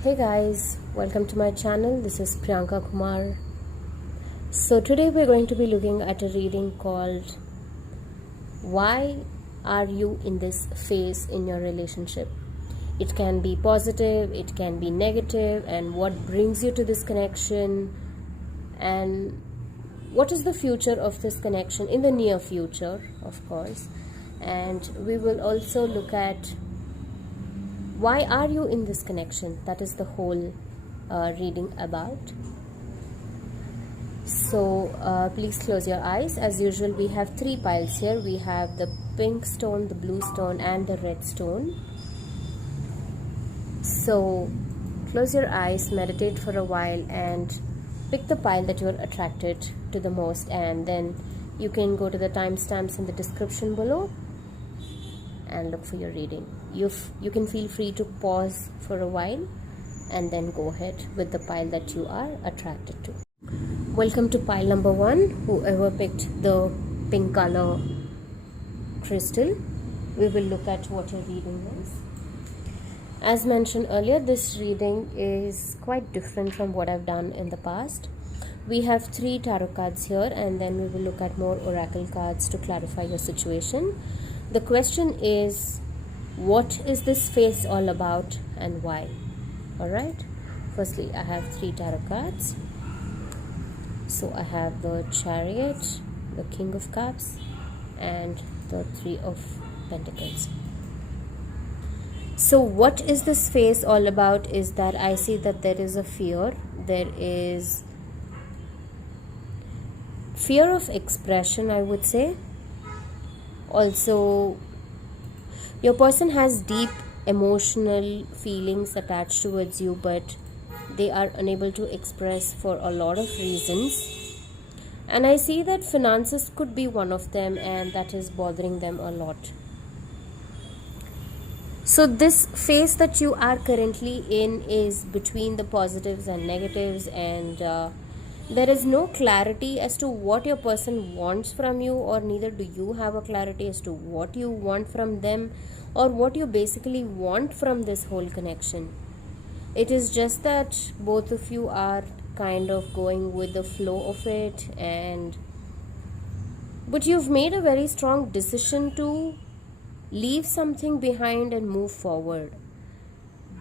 Hey guys, welcome to my channel. This is Priyanka Kumar. So today we're going to be looking at a reading called Why Are You in This Phase in Your Relationship? It can be positive, it can be negative, and what brings you to this connection, and what is the future of this connection in the near future, of course. And we will also look at why are you in this connection. That is the whole reading about. So please close your eyes. As usual, we have three piles here. We have the pink stone, the blue stone, and the red stone. So close your eyes, meditate for a while, and pick the pile that you're attracted to the most, and then you can go to the timestamps in the description below and look for your reading. You can feel free to pause for a while and then go ahead with the pile that you are attracted to. Welcome to pile number 1. Whoever picked the pink color crystal, we will look at what your reading is. As mentioned earlier, this reading is quite different from what I've done in the past. We have 3 tarot cards here, and then we will look at more oracle cards to clarify your situation. The question is, what is this phase all about and why? Alright, firstly I have 3 tarot cards. So I have the Chariot, the King of Cups, and the 3 of Pentacles. So what is this phase all about is that I see that there is a fear. There is fear of expression, I would say. Also, your person has deep emotional feelings attached towards you, but they are unable to express for a lot of reasons. And I see that finances could be one of them, and that is bothering them a lot. So this phase that you are currently in is between the positives and negatives, and there is no clarity as to what your person wants from you, or neither do you have a clarity as to what you want from them, or what you basically want from this whole connection. It is just that both of you are kind of going with the flow of it, but you've made a very strong decision to leave something behind and move forward,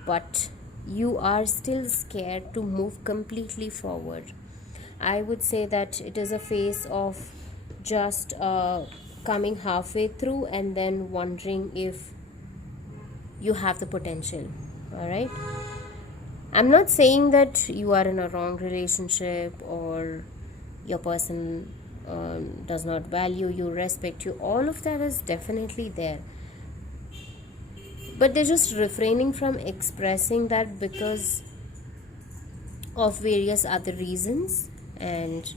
but you are still scared to move completely forward. I would say that it is a phase of just coming halfway through and then wondering if you have the potential. Alright, I'm not saying that you are in a wrong relationship or your person does not value you, respect you. All of that is definitely there, but they're just refraining from expressing that because of various other reasons. And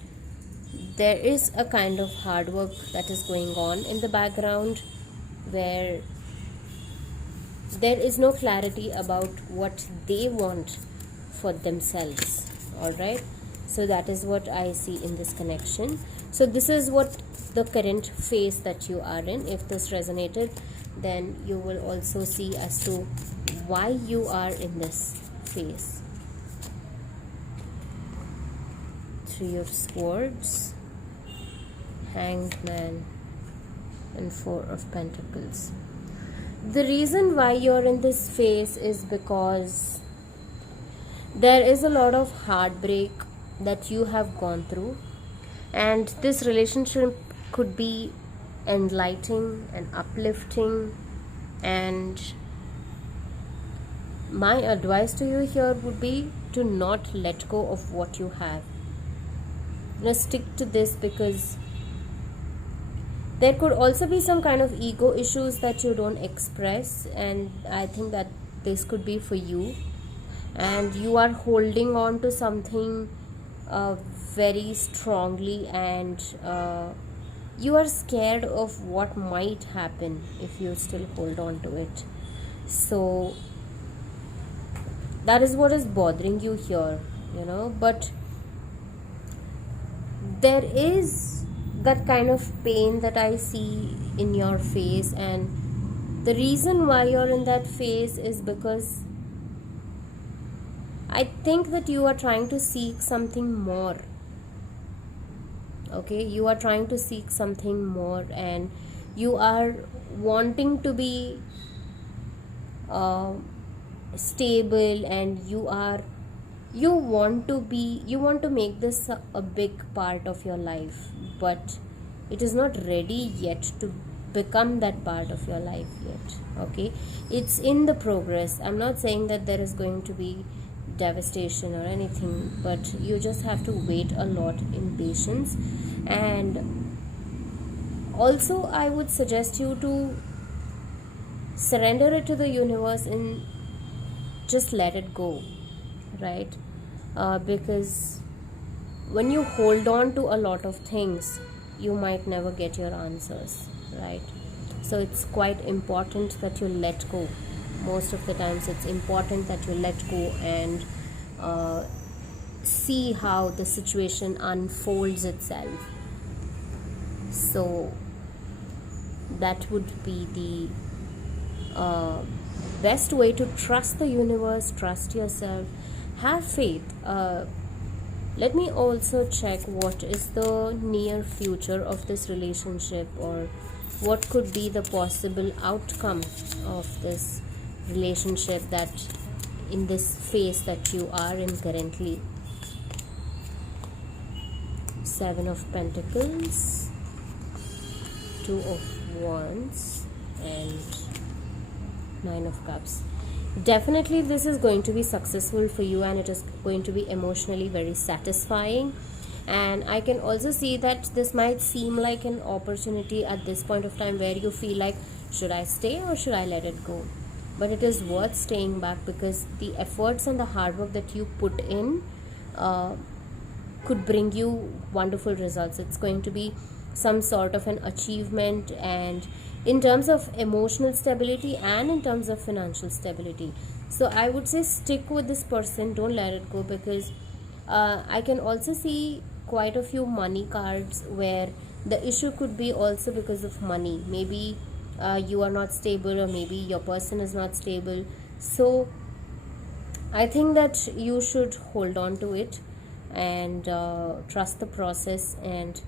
there is a kind of hard work that is going on in the background where there is no clarity about what they want for themselves. Alright, so that is what I see in this connection. So this is what the current phase that you are in. If this resonated, then you will also see as to why you are in this phase. 3 of Swords, Hanged Man, and 4 of Pentacles. The reason why you're in this phase is because there is a lot of heartbreak that you have gone through, and this relationship could be enlightening and uplifting. And my advice to you here would be to not let go of what you have. Stick to this, because there could also be some kind of ego issues that you don't express, and I think that this could be for you, and you are holding on to something very strongly, and you are scared of what might happen if you still hold on to it. So that is what is bothering you here, but there is that kind of pain that I see in your face, and the reason why you're in that phase is because I think that you are trying to seek something more. Okay, you are trying to seek something more, and you are wanting to be uh, stable, and you want to make this a big part of your life, but it is not ready yet to become that part of your life yet. Okay, it's in the progress. I'm not saying that there is going to be devastation or anything, but you just have to wait a lot in patience. And also, I would suggest you to surrender it to the universe and just let it go, right? Because when you hold on to a lot of things, you might never get your answers, right? So it's quite important that you let go. Most of the times it's important that you let go and see how the situation unfolds itself. So that would be the best way to trust the universe, trust yourself, have faith. Let me also check what is the near future of this relationship, or what could be the possible outcome of this relationship that in this phase that you are in currently. Seven of Pentacles, Two of Wands, and Nine of Cups. Definitely this is going to be successful for you, and it is going to be emotionally very satisfying. And I can also see that this might seem like an opportunity at this point of time where you feel like, should I stay or should I let it go? But it is worth staying back, because the efforts and the hard work that you put in could bring you wonderful results. It's going to be some sort of an achievement, and in terms of emotional stability and in terms of financial stability. So I would say stick with this person, don't let it go, because I can also see quite a few money cards where the issue could be also because of money. Maybe you are not stable, or maybe your person is not stable. So I think that you should hold on to it and trust the process, and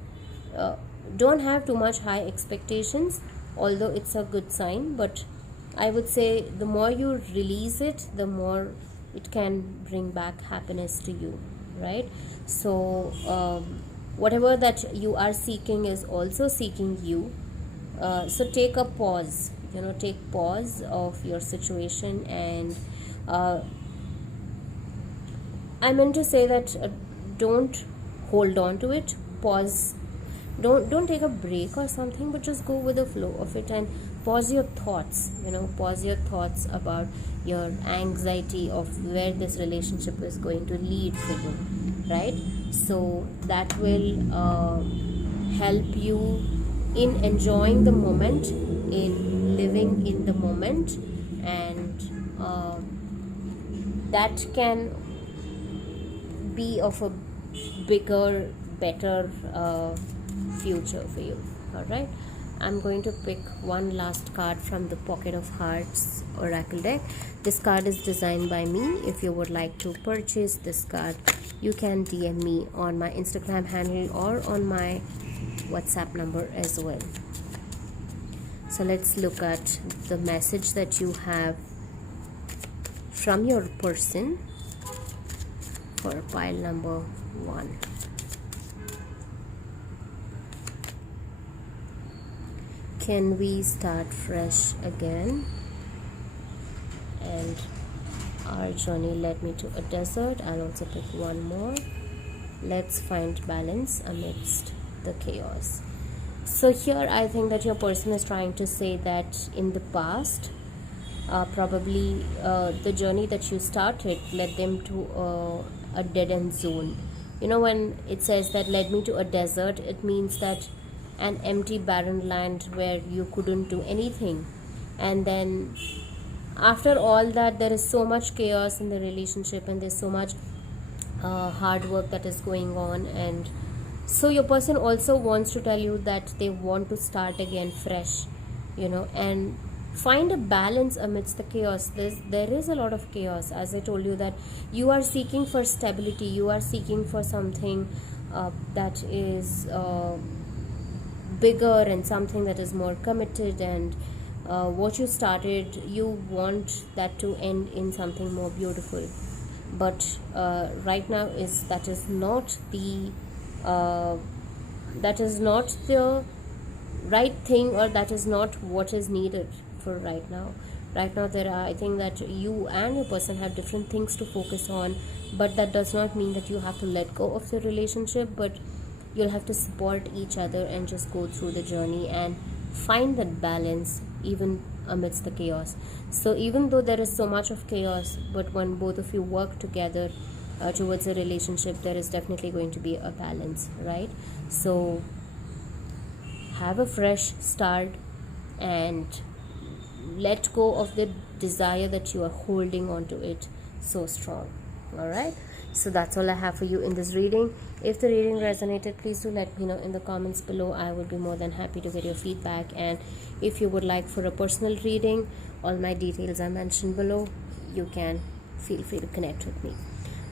don't have too much high expectations, although it's a good sign. But I would say the more you release it, the more it can bring back happiness to you, right? So whatever that you are seeking is also seeking you. So take a pause, take pause of your situation, and I meant to say that don't hold on to it. Pause. Don't take a break or something, but just go with the flow of it and pause your thoughts. Pause your thoughts about your anxiety of where this relationship is going to lead for you, right? So that will help you in enjoying the moment, in living in the moment, and that can be of a bigger, better future for you. All right, I'm going to pick one last card from the Pocket of Hearts oracle deck. This card is designed by me. If you would like to purchase this card, you can DM me on my Instagram handle or on my WhatsApp number as well. So let's look at the message that you have from your person for pile number 1. Can we start fresh again? And our journey led me to a desert. I'll also pick one more. Let's find balance amidst the chaos. So here I think that your person is trying to say that in the past, probably the journey that you started led them to a dead-end zone. When it says that led me to a desert, it means that an empty barren land where you couldn't do anything. And then after all that, there is so much chaos in the relationship, and there's so much hard work that is going on. And so your person also wants to tell you that they want to start again fresh, and find a balance amidst the chaos. There is a lot of chaos, as I told you, that you are seeking for stability, you are seeking for something that is bigger and something that is more committed, and what you started, you want that to end in something more beautiful. But right now that is not the right thing, or that is not what is needed for right now. I think that you and your person have different things to focus on, but that does not mean that you have to let go of the relationship, but you'll have to support each other and just go through the journey and find that balance even amidst the chaos. So even though there is so much of chaos, but when both of you work together towards a relationship, there is definitely going to be a balance, right? So have a fresh start and let go of the desire that you are holding on to it so strong. All right, so that's all I have for you in this reading. If the reading resonated, please do let me know in the comments below. I would be more than happy to get your feedback. And if you would like for a personal reading, all my details are mentioned below. You can feel free to connect with me.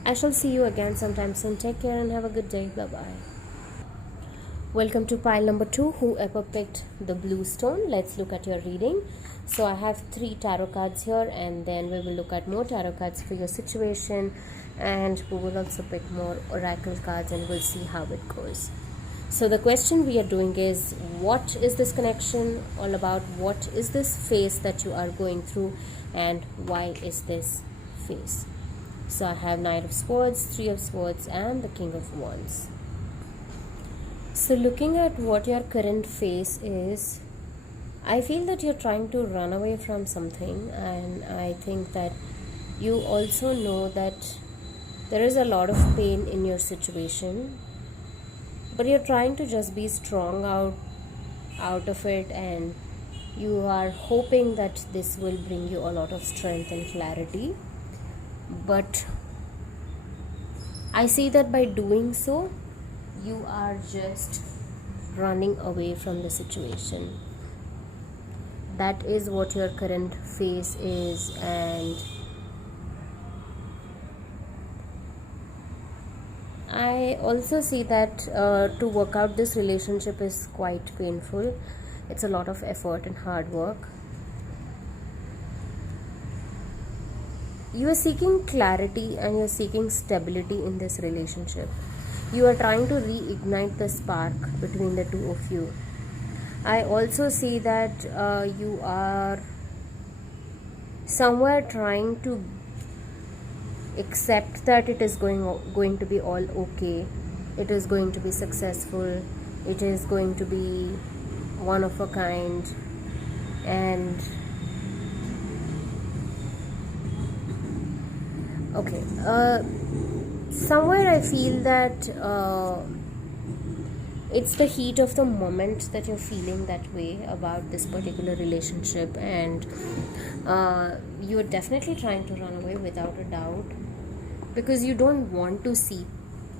I shall see you again sometime soon. Take care and have a good day. Bye bye. Welcome to pile number 2. Whoever picked the blue stone, let's look at your reading. So I have 3 tarot cards here, and then we will look at more tarot cards for your situation, and we will also pick more oracle cards, and we'll see how it goes. So the question we are doing is, what is this connection all about? What is this phase that you are going through, and why is this phase? So I have Knight of Swords, 3 of Swords, and the King of Wands. So looking at what your current phase is, I feel that you're trying to run away from something, and I think that you also know that there is a lot of pain in your situation, but you're trying to just be strong out of it, and you are hoping that this will bring you a lot of strength and clarity. But I see that by doing so, you are just running away from the situation. That is what your current phase is, and I also see that to work out this relationship is quite painful. It's a lot of effort and hard work. You are seeking clarity and you are seeking stability in this relationship. You are trying to reignite the spark between the two of you. I also see that you are somewhere trying to accept that it is going to be all okay. It is going to be successful. It is going to be one of a kind. And okay, somewhere I feel that it's the heat of the moment that you're feeling that way about this particular relationship, and you're definitely trying to run away without a doubt, because you don't want to see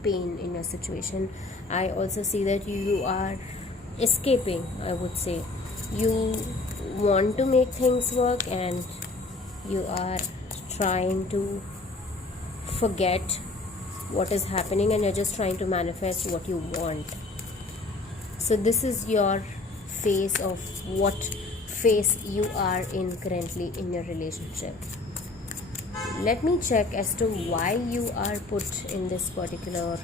pain in your situation. I also see that you are escaping, I would say. You want to make things work, and you are trying to forget what is happening, and you're just trying to manifest what you want. So this is your phase of what phase you are in currently in your relationship. Let me check as to why you are put in this particular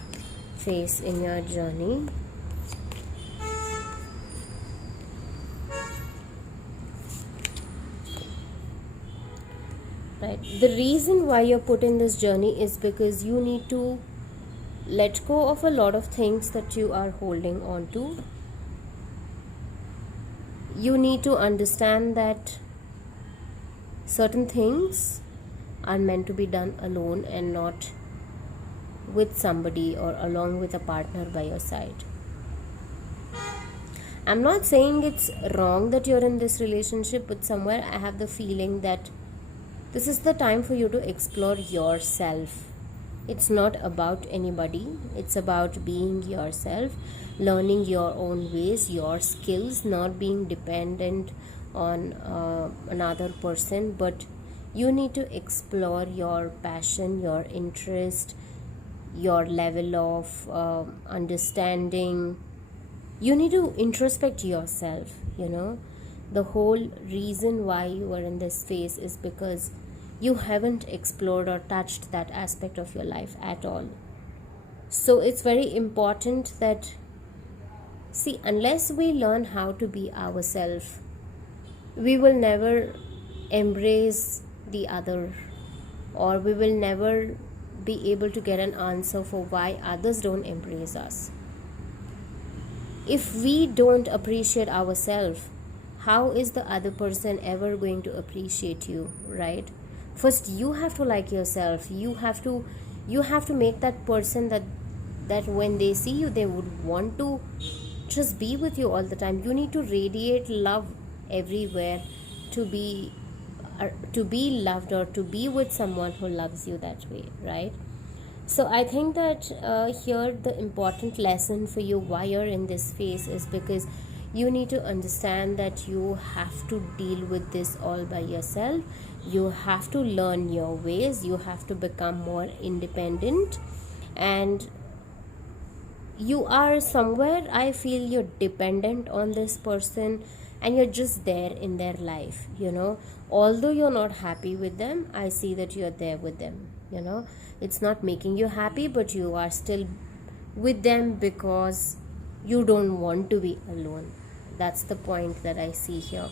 phase in your journey. Right. The reason why you're put in this journey is because you need to let go of a lot of things that you are holding on to. You need to understand that certain things are meant to be done alone and not with somebody or along with a partner by your side. I'm not saying it's wrong that you're in this relationship, but somewhere I have the feeling that this is the time for you to explore yourself. It's not about anybody. It's about being yourself, learning your own ways, your skills, not being dependent on another person, but you need to explore your passion, your interest, your level of understanding. You need to introspect yourself. The whole reason why you are in this phase is because you haven't explored or touched that aspect of your life at all. So it's very important that, see, unless we learn how to be ourselves, we will never embrace the other, or we will never be able to get an answer for why others don't embrace us. If we don't appreciate ourselves, how is the other person ever going to appreciate you, right? First you have to like yourself. You have to make that person that when they see you, they would want to just be with you all the time. You need to radiate love everywhere to be loved, or to be with someone who loves you that way, right? So I think that here the important lesson for you why you're in this phase is because you need to understand that you have to deal with this all by yourself. You have to learn your ways. You have to become more independent, and you are somewhere, I feel you're dependent on this person, and you're just there in their life. Although you're not happy with them, I see that you're there with them. It's not making you happy, but you are still with them because you don't want to be alone. That's the point that I see here.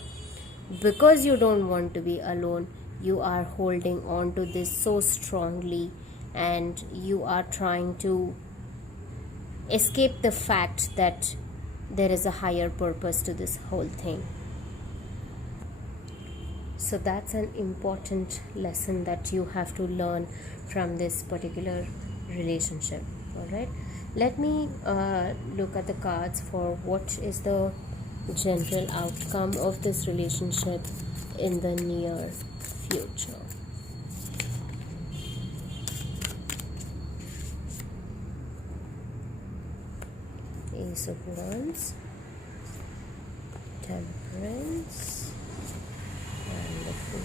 Because you don't want to be alone, you are holding on to this so strongly, and you are trying to escape the fact that there is a higher purpose to this whole thing. So that's an important lesson that you have to learn from this particular relationship. All right, let me look at the cards for what is the general outcome of this relationship in the near future. Ace of Wands, Temperance, and the Fool.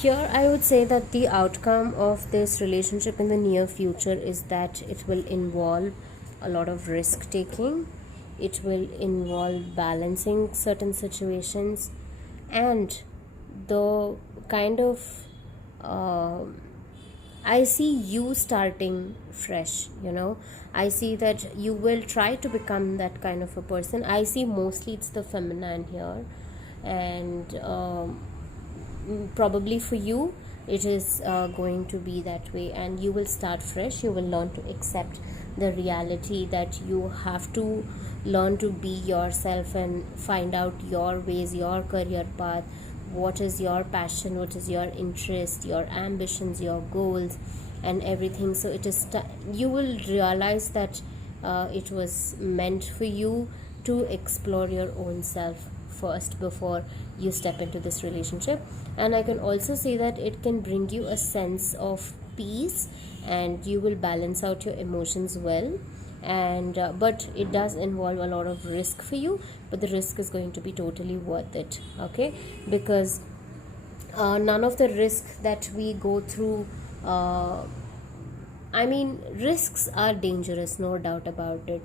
Here I would say that the outcome of this relationship in the near future is that it will involve a lot of risk taking. It will involve balancing certain situations, and the kind of I see you starting fresh. I see that you will try to become that kind of a person. I see mostly it's the feminine here, and probably for you it is going to be that way, and you will start fresh. You will learn to accept the reality that you have to learn to be yourself and find out your ways, your career path, what is your passion, what is your interest, your ambitions, your goals, and everything. So it is you will realize that it was meant for you to explore your own self first before you step into this relationship. And I can also say that it can bring you a sense of peace, and you will balance out your emotions well. And but it does involve a lot of risk for you, but the risk is going to be totally worth it, okay? Because none of the risk that we go through, risks are dangerous, no doubt about it,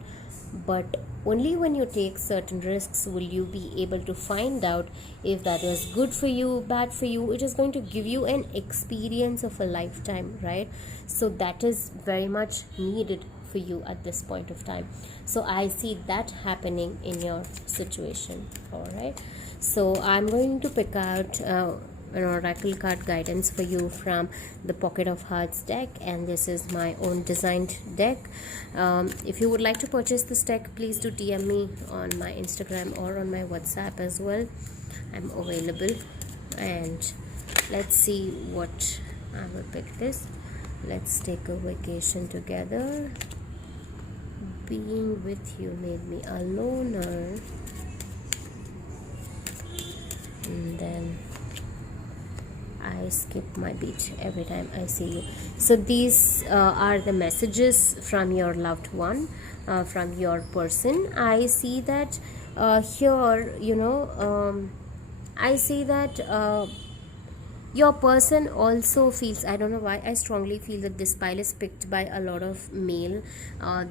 but only when you take certain risks will you be able to find out if that is good for you, bad for you. It is going to give you an experience of a lifetime, right? So that is very much needed for you at this point of time. So I see that happening in your situation. All right, so I'm going to pick out an oracle card guidance for you from the Pocket of Hearts deck, and this is my own designed deck. If you would like to purchase this deck, please do DM me on my Instagram or on my WhatsApp as well. I'm available. And let's see what I will pick this. Let's take a vacation together. Being with you made me a loner. And then I skip my beat every time I see you. So these are the messages from your loved one, from your person. I see that Here, I see that your person also feels, I don't know why I strongly feel that this pile is picked by a lot of male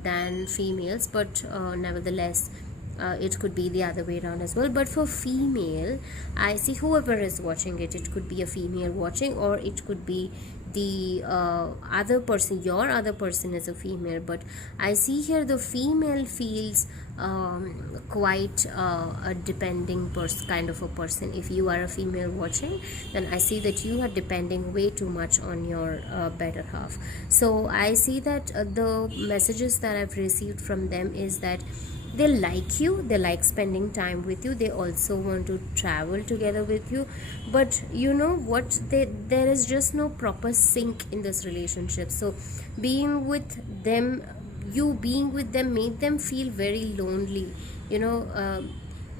than females, but nevertheless it could be the other way around as well. But for female, I see whoever is watching it, it could be a female watching, or it could be the other person, your other person is a female. But I see here the female feels quite a depending kind of a person. If you are a female watching, then I see that you are depending way too much on your better half. So I see that the messages that I've received from them is that they like you, they like spending time with you, they also want to travel together with you, but you know what, there is just no proper sync in this relationship. So being with them, you being with them made them feel very lonely.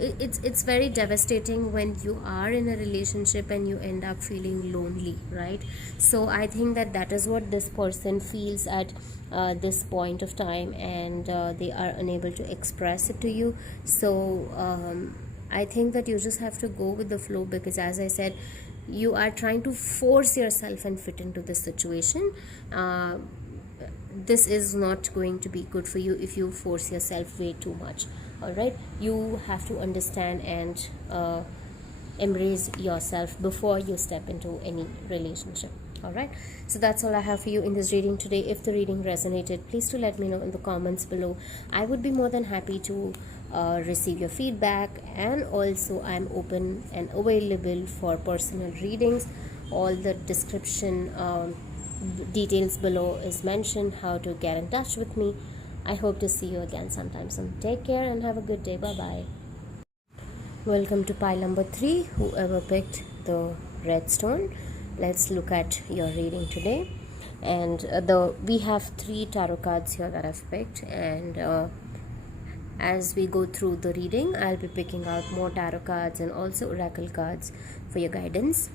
It's very devastating when you are in a relationship and you end up feeling lonely, right? So I think that that is what this person feels at this point of time, and they are unable to express it to you. So I think that you just have to go with the flow, because as I said, you are trying to force yourself and fit into this situation. This is not going to be good for you if you force yourself way too much. All right, you have to understand and embrace yourself before you step into any relationship. All right, so that's all I have for you in this reading today. If the reading resonated, please do let me know in the comments below. I would be more than happy to receive your feedback, and also I'm open and available for personal readings. All the description details below is mentioned how to get in touch with me. I hope to see you again sometime soon. Take care and have a good day. Bye bye. Welcome to pile number 3, whoever picked the red stone. Let's look at your reading today. And we have 3 tarot cards here that I've picked, and as we go through the reading, I'll be picking out more tarot cards and also oracle cards for your guidance.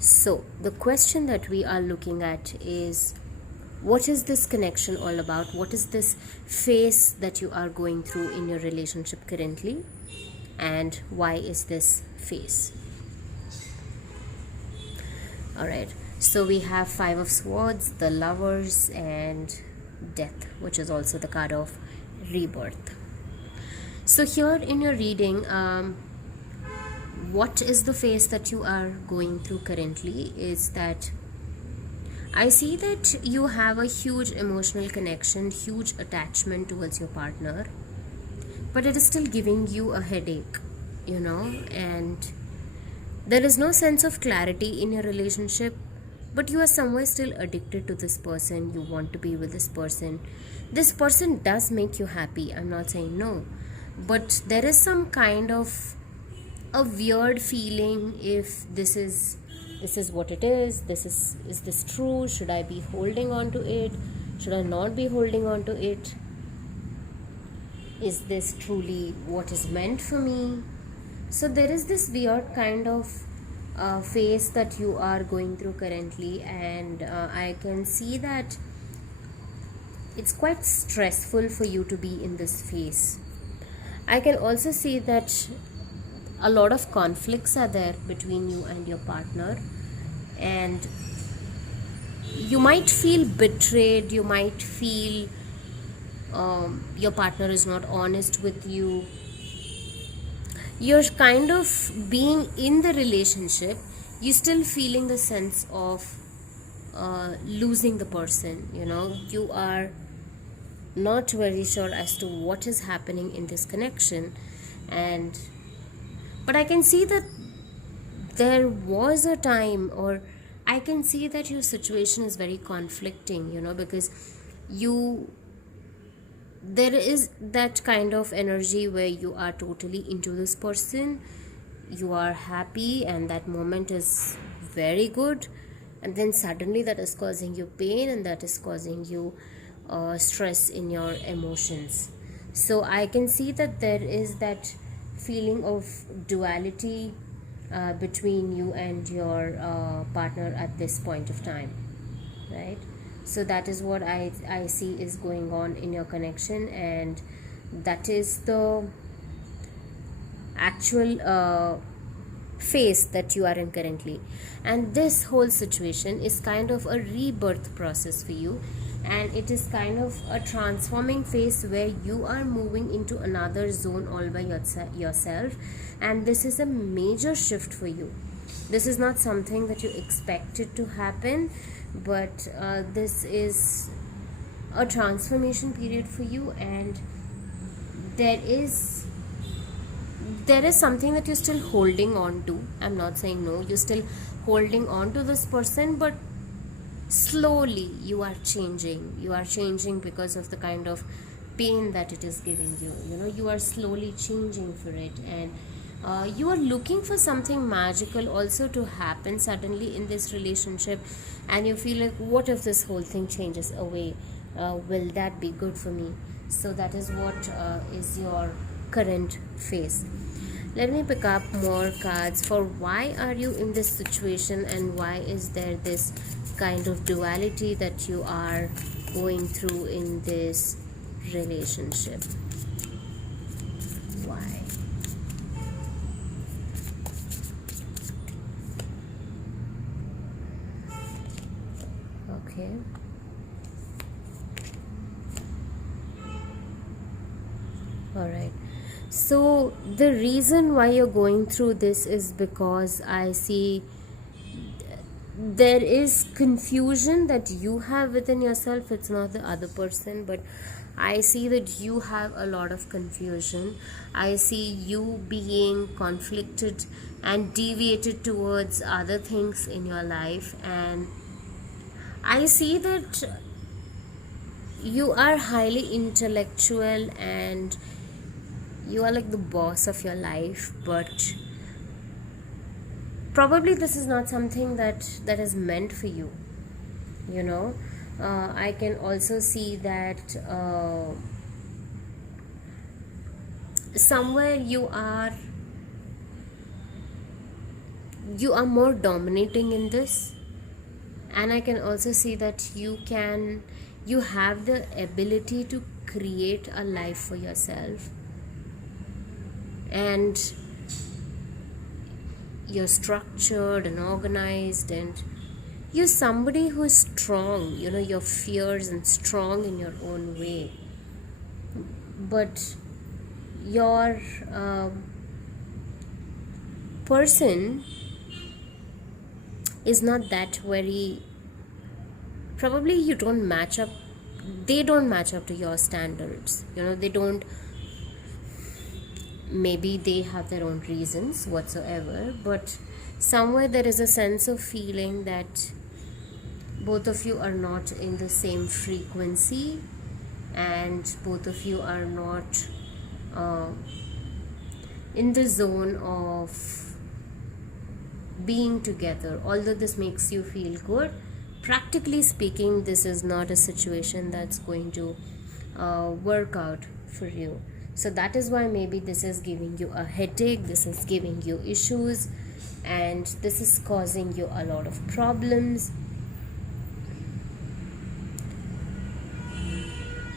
So the question that we are looking at is, what is this connection all about? What is this phase that you are going through in your relationship currently, and why is this phase? All right, so we have 5 of Swords, the Lovers, and Death, which is also the card of rebirth. So here in your reading, what is the phase that you are going through currently is that I see that you have a huge emotional connection, huge attachment towards your partner, but it is still giving you a headache, and there is no sense of clarity in your relationship, but you are somewhere still addicted to this person. You want to be with this person. This person does make you happy, I'm not saying no, but there is some kind of a weird feeling. If this is what it is this true? Should I be holding on to it? Should I not be holding on to it? Is this truly what is meant for me? So there is this weird kind of phase that you are going through currently, and I can see that it's quite stressful for you to be in this phase. I can also see that a lot of conflicts are there between you and your partner, and you might feel betrayed. You might feel your partner is not honest with you. You're kind of being in the relationship, you're still feeling the sense of losing the person. You are not very sure as to what is happening in this connection, but I can see that there was a time, or I can see that your situation is very conflicting, because there is that kind of energy where you are totally into this person, you are happy, and that moment is very good, and then suddenly that is causing you pain, and that is causing you stress in your emotions. So I can see that there is that feeling of duality between you and your partner at this point of time, right? So that is what I see is going on in your connection, and that is the actual phase that you are in currently. And this whole situation is kind of a rebirth process for you, and it is kind of a transforming phase where you are moving into another zone all by yourself. And this is a major shift for you. This is not something that you expected to happen, but this is a transformation period for you. And there is something that you're still holding on to. I'm not saying no, you're still holding on to this person, but slowly you are changing because of the kind of pain that it is giving you. You are slowly changing for it. And you are looking for something magical also to happen suddenly in this relationship, and you feel like, what if this whole thing changes away? Will that be good for me? So that is what is your current phase. Let me pick up more cards for why are you in this situation, and why is there this kind of duality that you are going through in this relationship. Why? Okay. All right. So the reason why you're going through this is because I see there is confusion that you have within yourself. It's not the other person, but I see that you have a lot of confusion. I see you being conflicted and deviated towards other things in your life. And I see that you are highly intellectual and you are like the boss of your life, but probably this is not something that is meant for you. I can also see that somewhere you are more dominating in this. And I can also see that you have the ability to create a life for yourself, and you're structured and organized, and you're somebody who is strong, you're fierce and strong in your own way. But your person is not that very, probably you don't match up, they don't match up to your standards. They don't, maybe they have their own reasons whatsoever, but somewhere there is a sense of feeling that both of you are not in the same frequency, and both of you are not in the zone of being together. Although this makes you feel good, practically speaking, this is not a situation that's going to work out for you. So that is why maybe this is giving you a headache, this is giving you issues, and this is causing you a lot of problems.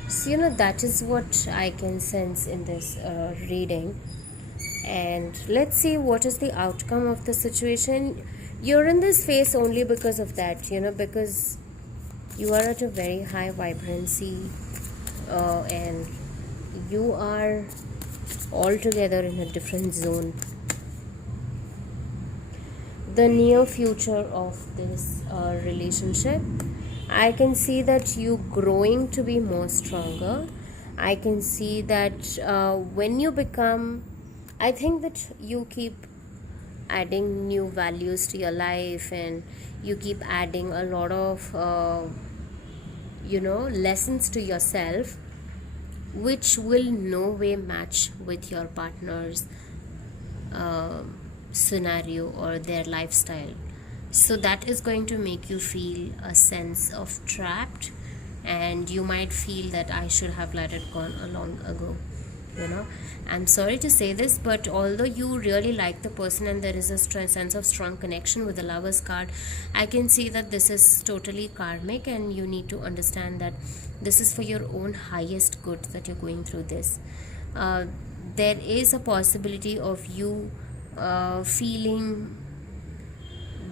So that is what I can sense in this reading. And let's see what is the outcome of the situation. You're in this phase only because of that, because you are at a very high vibrancy, and you are altogether in a different zone. The near future of this relationship, I can see that you growing to be more stronger. I can see that when you become, I think that you keep adding new values to your life, and you keep adding a lot of lessons to yourself, which will no way match with your partner's scenario or their lifestyle. So that is going to make you feel a sense of trapped, and you might feel that I should have let it go long ago. I'm sorry to say this, but although you really like the person and there is a sense of strong connection with the Lovers card, I can see that this is totally karmic, and you need to understand that this is for your own highest good that you're going through this. there is a possibility of you feeling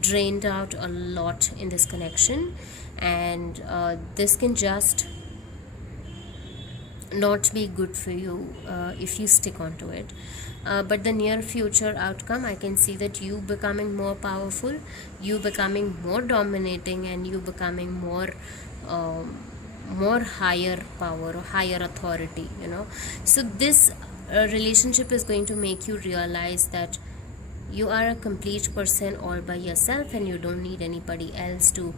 drained out a lot in this connection, and this can just not be good for you if you stick onto it. But the near future outcome, I can see that you becoming more powerful, you becoming more dominating, and you becoming more higher power or higher authority, so this relationship is going to make you realize that you are a complete person all by yourself, and you don't need anybody else to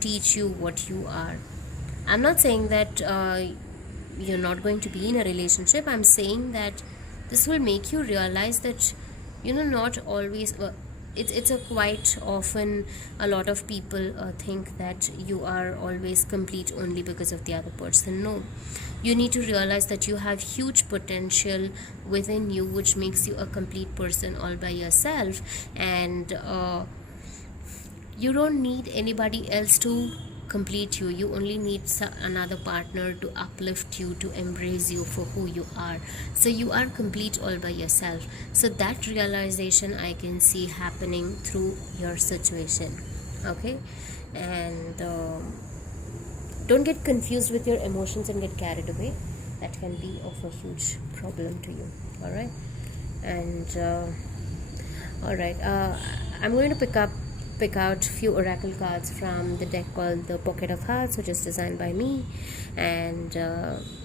teach you what you are. I'm not saying that you're not going to be in a relationship. I'm saying that this will make you realize that not always it's a quite often a lot of people think that you are always complete only because of the other person. No, you need to realize that you have huge potential within you, which makes you a complete person all by yourself, and you don't need anybody else to complete you. You only need another partner to uplift you, to embrace you for who you are. So you are complete all by yourself. So that realization I can see happening through your situation. Okay, and don't get confused with your emotions and get carried away. That can be of a huge problem to you. All right, and I'm going to pick out few oracle cards from the deck called the Pocket of Hearts, which is designed by me. And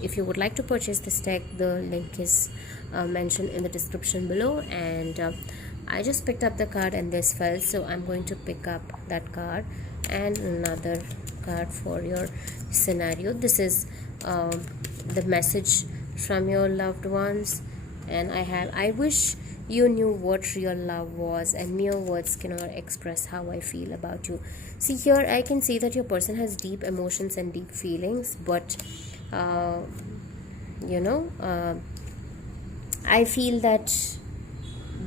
if you would like to purchase this deck, the link is mentioned in the description below. And I just picked up the card and this fell, so I'm going to pick up that card and another card for your scenario. This is the message from your loved ones, and I wish you knew what real love was, and mere words cannot express how I feel about you. See, here I can see that your person has deep emotions and deep feelings, but I feel that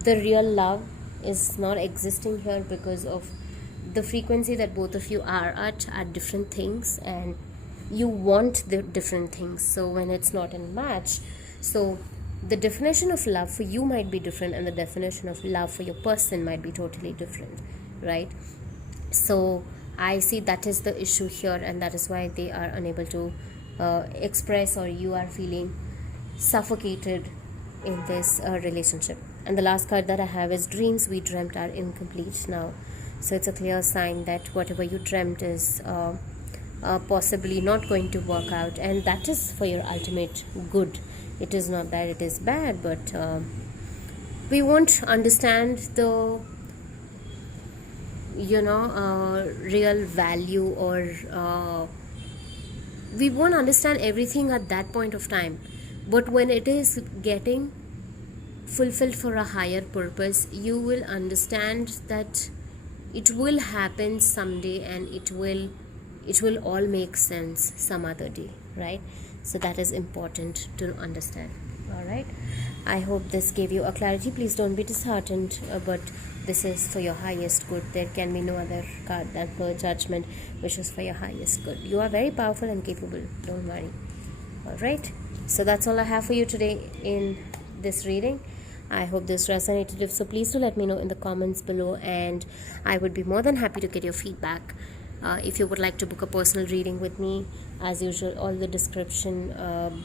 the real love is not existing here because of the frequency that both of you are at different things, and you want the different things. So when it's not in match, so the definition of love for you might be different, and the definition of love for your person might be totally different, right? So I see that is the issue here, and that is why they are unable to express, or you are feeling suffocated in this relationship. And the last card that I have is dreams we dreamt are incomplete now. So it's a clear sign that whatever you dreamt is possibly not going to work out, and that is for your ultimate good. It is not that it is bad, but we won't understand the real value, or we won't understand everything at that point of time. But when it is getting fulfilled for a higher purpose, you will understand that it will happen someday, and it will all make sense some other day, right? So that is important to understand. All right, I hope this gave you a clarity. Please don't be disheartened, but this is for your highest good. There can be no other card than for judgment, which is for your highest good. You are very powerful and capable, don't worry. All right, so that's all I have for you today in this reading. I hope this resonated. So please do let me know in the comments below, and I would be more than happy to get your feedback. If you would like to book a personal reading with me, as usual, all the description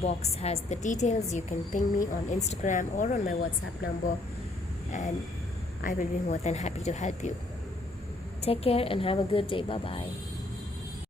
box has the details. You can ping me on Instagram or on my WhatsApp number, and I will be more than happy to help you. Take care and have a good day. Bye bye.